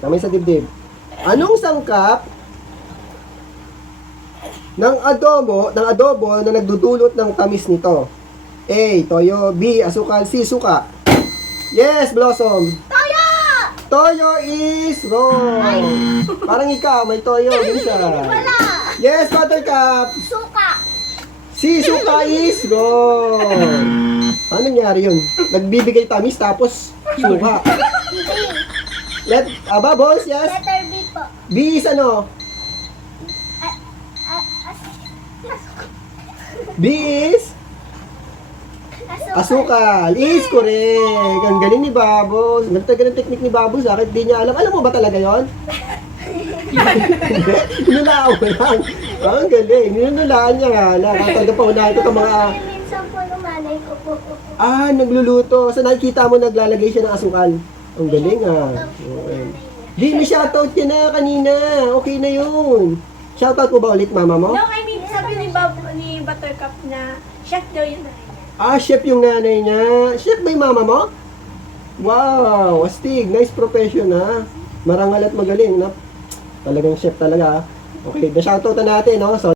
Tamis sa dibdib. Anong sangkap ng adobo na nagdudulot ng tamis nito? A. Toyo. B. Asukal. C. Suka. Yes, Blossom. Toyo! Toyo is wrong. Parang ikaw, may toyo. Lisa. Wala! Yes, Buttercup. Suka! Si Suka is wrong. Ano nangyari yun? Nagbibigay tamis tapos suka. B. Bubbles, yes? Letter B po. B is ano? B is asukal. Is correct. Ang galing ni Babos. Ang galing ng technique ni Babos. Bakit di niya alam? Alam mo ba talaga yon? Ninulaan mo lang. Ang galing. Ninulaan niya nga. Nakataga pa unahin ko itong mga... Minsan po nung nanay ko po. nagluluto. So nakikita mo naglalagay siya ng asukal. Ang galing Okay. Di, may shoutout ka na kanina. Okay na yun. Shoutout mo ba ulit mama mo? No, I mean, sabi ni Buttercup na chef daw yung nanay niya. Chef yung nanay niya. Chef ba yung mama mo? Wow, astig. Nice profession ha. Marangal at magaling. Talagang chef talaga. Okay, na-shoutout na natin. No? So,